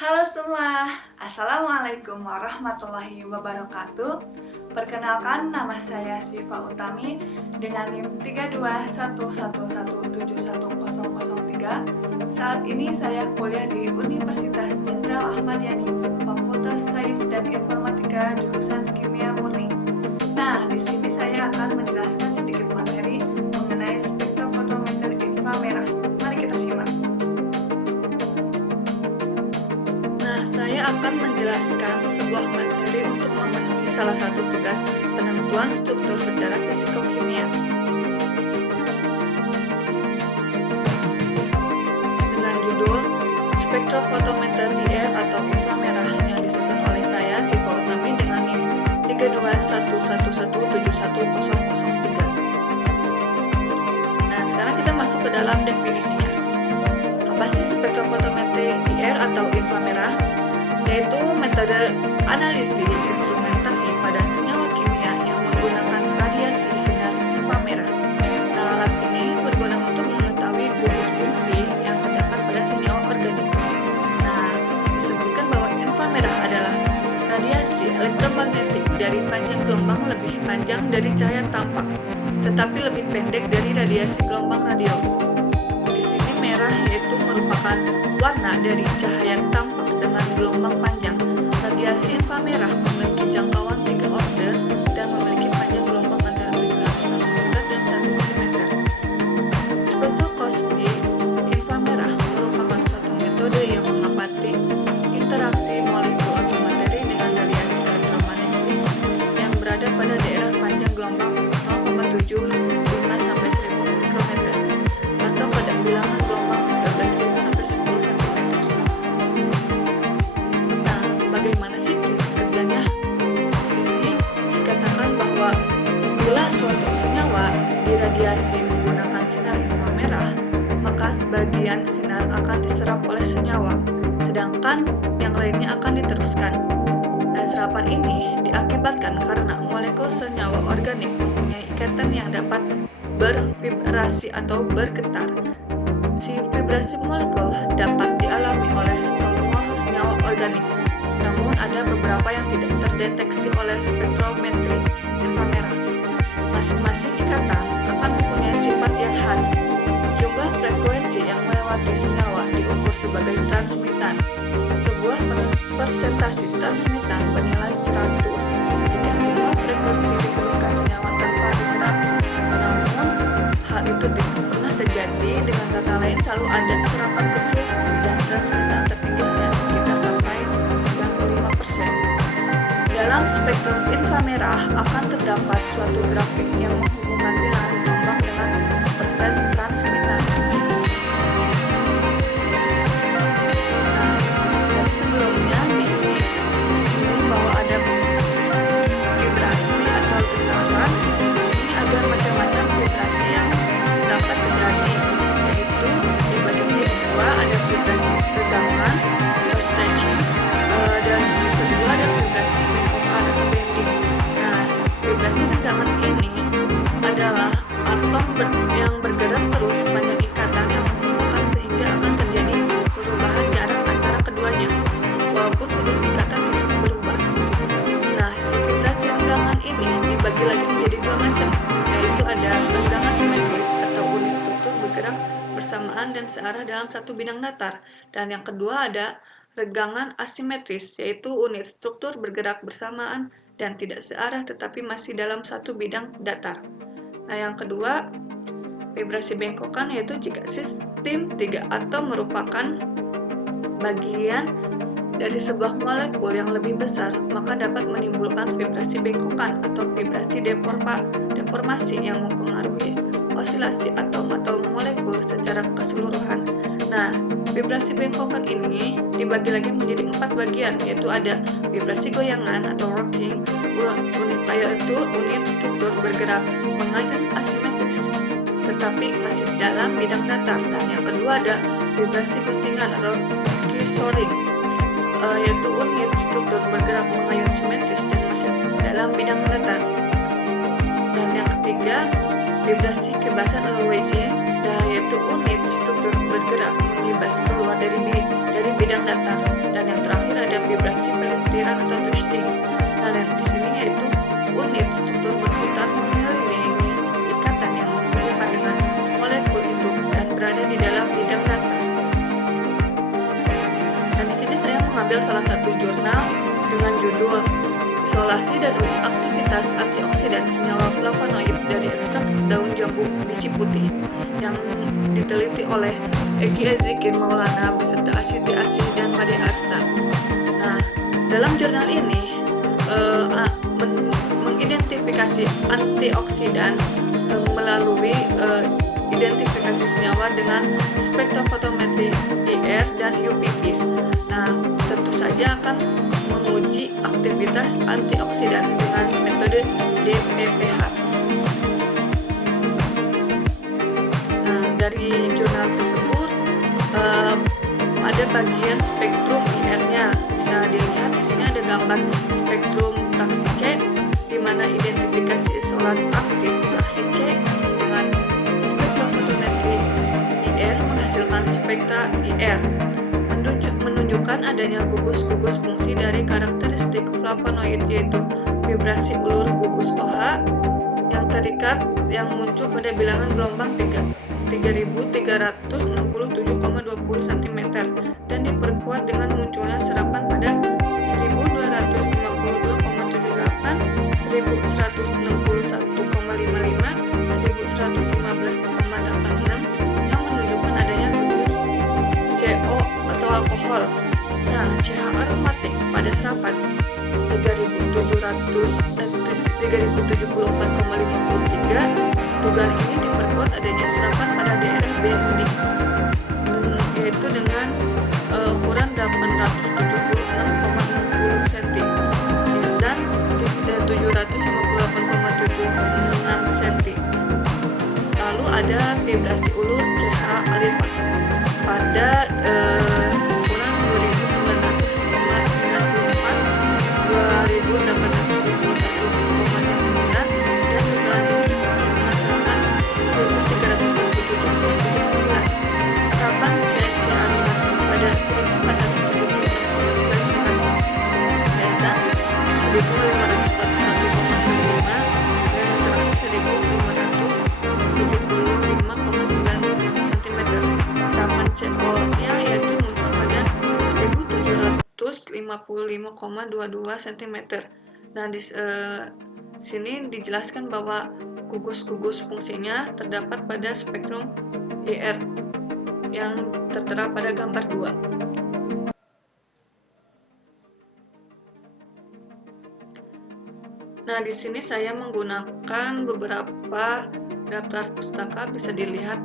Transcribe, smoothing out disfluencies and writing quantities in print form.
Halo semua, Assalamualaikum warahmatullahi wabarakatuh. Perkenalkan, nama saya Siva Utami dengan NIM 3211171003. Saat ini saya kuliah di Universitas Jenderal Ahmad Yani, Fakultas Sains dan Informatika, jurusan Kimia Murni. Nah, di sini saya akan menjelaskan sedikit materi mengenai spektrofotometer inframerah. Mari kita simak. Saya akan menjelaskan sebuah materi untuk memenuhi salah satu tugas penentuan struktur secara fisikokimia. Dengan judul Spektrofotometer IR atau inframerah yang disusun oleh saya, Siva Utami, dengan NIM 3211171003. Nah, sekarang kita masuk ke dalam definisinya. Apa sih spektrofotometri IR atau inframerah? Yaitu metode analisis instrumentasi pada senyawa kimia yang menggunakan radiasi sinar inframerah. Nah, alat ini berguna untuk mengetahui gugus fungsi yang terdapat pada senyawa organik. Nah, disebutkan bahwa inframerah adalah radiasi elektromagnetik dari panjang gelombang lebih panjang dari cahaya tampak, tetapi lebih pendek dari radiasi gelombang radio. Di sini merah yaitu merupakan warna dari cahaya tampak dengan gelombang panjang. Radiasi inframerah memiliki jangkauan 3 order dan memiliki panjang gelombang antara 700 nanometer dan 1 mm. Spektroskopi inframerah merupakan suatu metode yang mengamati interaksi molekul atau materi dengan radiasi elektromagnetik yang berada pada daerah panjang gelombang 0,75 sampai 1000 mikrometer atau pada bilangan gelombang 13.000 sampai 10 cm. Bagaimana sih kerjanya? Di sini dikatakan bahwa bila suatu senyawa diradiasi menggunakan sinar inframerah, maka sebagian sinar akan diserap oleh senyawa, sedangkan yang lainnya akan diteruskan. Nah, serapan ini diakibatkan karena molekul senyawa organik mempunyai ikatan yang dapat bervibrasi atau bergetar. Si vibrasi molekul dapat dialami oleh semua senyawa organik. Namun ada beberapa yang tidak terdeteksi oleh spektrometri inframerah. Masing-masing ikatan akan mempunyai sifat yang khas. Jumlah frekuensi yang melewati senyawa diukur sebagai transmitan. Sebuah persentase transmitan bernilai 100 jika semua frekuensi diteruskan senyawa tanpa diserap. Namun, hal itu tidak pernah terjadi. Dengan kata lain, selalu ada serapan kecil dan transmitan tertinggi hanya sekitar sampai 95%. Dalam spektrum inframerah akan terdapat suatu grafik yang menghubungkan bilangan gelombang dengan persen transmitasi. Nah, dari sebelumnya disebut bahwa ada vibrasi atau getaran. Ini ada macam-macam vibrasi yang dapat terjadi, yaitu dibagi menjadi dua, ada vibrasi tegangan atau stretching, dan kedua ada vibrasi bengkokan atau bending. Nah, vibrasi tegangan ini adalah atom yang bergerak terus sepanjang ikatan yang menghubungkan sehingga akan terjadi perubahan jarak antara keduanya, walaupun sudut ikatan tidak berubah. Nah, si vibrasi tegangan ini dibagi lagi menjadi dua macam, yaitu ada tegangan simetris atau unit struktur bergerak bersamaan dan searah dalam satu bidang datar, dan yang kedua ada regangan asimetris, yaitu unit struktur bergerak bersamaan dan tidak searah tetapi masih dalam satu bidang datar. Nah, yang kedua, vibrasi bengkokan, yaitu jika sistem 3 atom merupakan bagian dari sebuah molekul yang lebih besar, maka dapat menimbulkan vibrasi bengkokan atau vibrasi deformasi yang mempengaruhi osilasi atom atau molekul secara keseluruhan. Nah, vibrasi bengkokan ini dibagi lagi menjadi 4 bagian, yaitu ada vibrasi goyangan atau rocking, yaitu unit struktur bergerak mengayun asimetris, tetapi masih dalam bidang datar. Dan yang kedua ada vibrasi guntingan atau schizoring, yaitu unit struktur bergerak mengayun simetris dan masih dalam bidang datar. Dan yang ketiga, vibrasi kebasan atau wedging, yaitu unit struktur bergerak mengibas keluar dari bidang datar. Dan yang Dan di sini saya mengambil salah satu jurnal dengan judul Isolasi dan Uji Aktivitas Antioksidan Senyawa Flavonoid dari Ekstrak Daun Jambu Biji Putih yang diteliti oleh Egi Ezikin Maulana beserta Asiti Asih dan Made Arsa. Nah, dalam jurnal ini mengidentifikasi antioksidan melalui identifikasi senyawa dengan spektrofotometri IR dan UPVs. Nah, tentu saja akan menguji aktivitas antioksidan dengan metode DPPH. Nah, dari jurnal tersebut ada bagian spektrum IR-nya. Bisa dilihat di sini ada gambar spektrum fraksi C, di mana identifikasi isolat aktif fraksi C dengan spektrofotometri IR menghasilkan spektra IR, menunjukkan adanya gugus-gugus fungsi dari karakteristik flavonoid, yaitu vibrasi ulur gugus OH yang terikat yang muncul pada bilangan gelombang 3367,20 cm dan diperkuat dengan munculnya serapan pada 1252,78, 1161,55, 1115,86 yang menunjukkan adanya gugus CO atau alkohol. Nah, CH aromatik pada serapan 3074,53, dugaan ini diperkuat adanya serapan pada daerah BND, yaitu dengan ukuran 876,60 cm dan 758,76 cm. Lalu ada vibrasi ulur CH alifat pada ukuran 2994, 2871,9 dan dugaan ini menghasilkan 1347,9. Serapan CH alifat pada 1470,9 dan 1541,95 dan terakhir 1575,9 cm. Serapan CO-nya yaitu muncul pada 1755,22 cm. Nah, di sini dijelaskan bahwa gugus-gugus fungsinya terdapat pada spektrum IR yang tertera pada gambar 2. Nah, di sini saya menggunakan beberapa daftar pustaka, bisa dilihat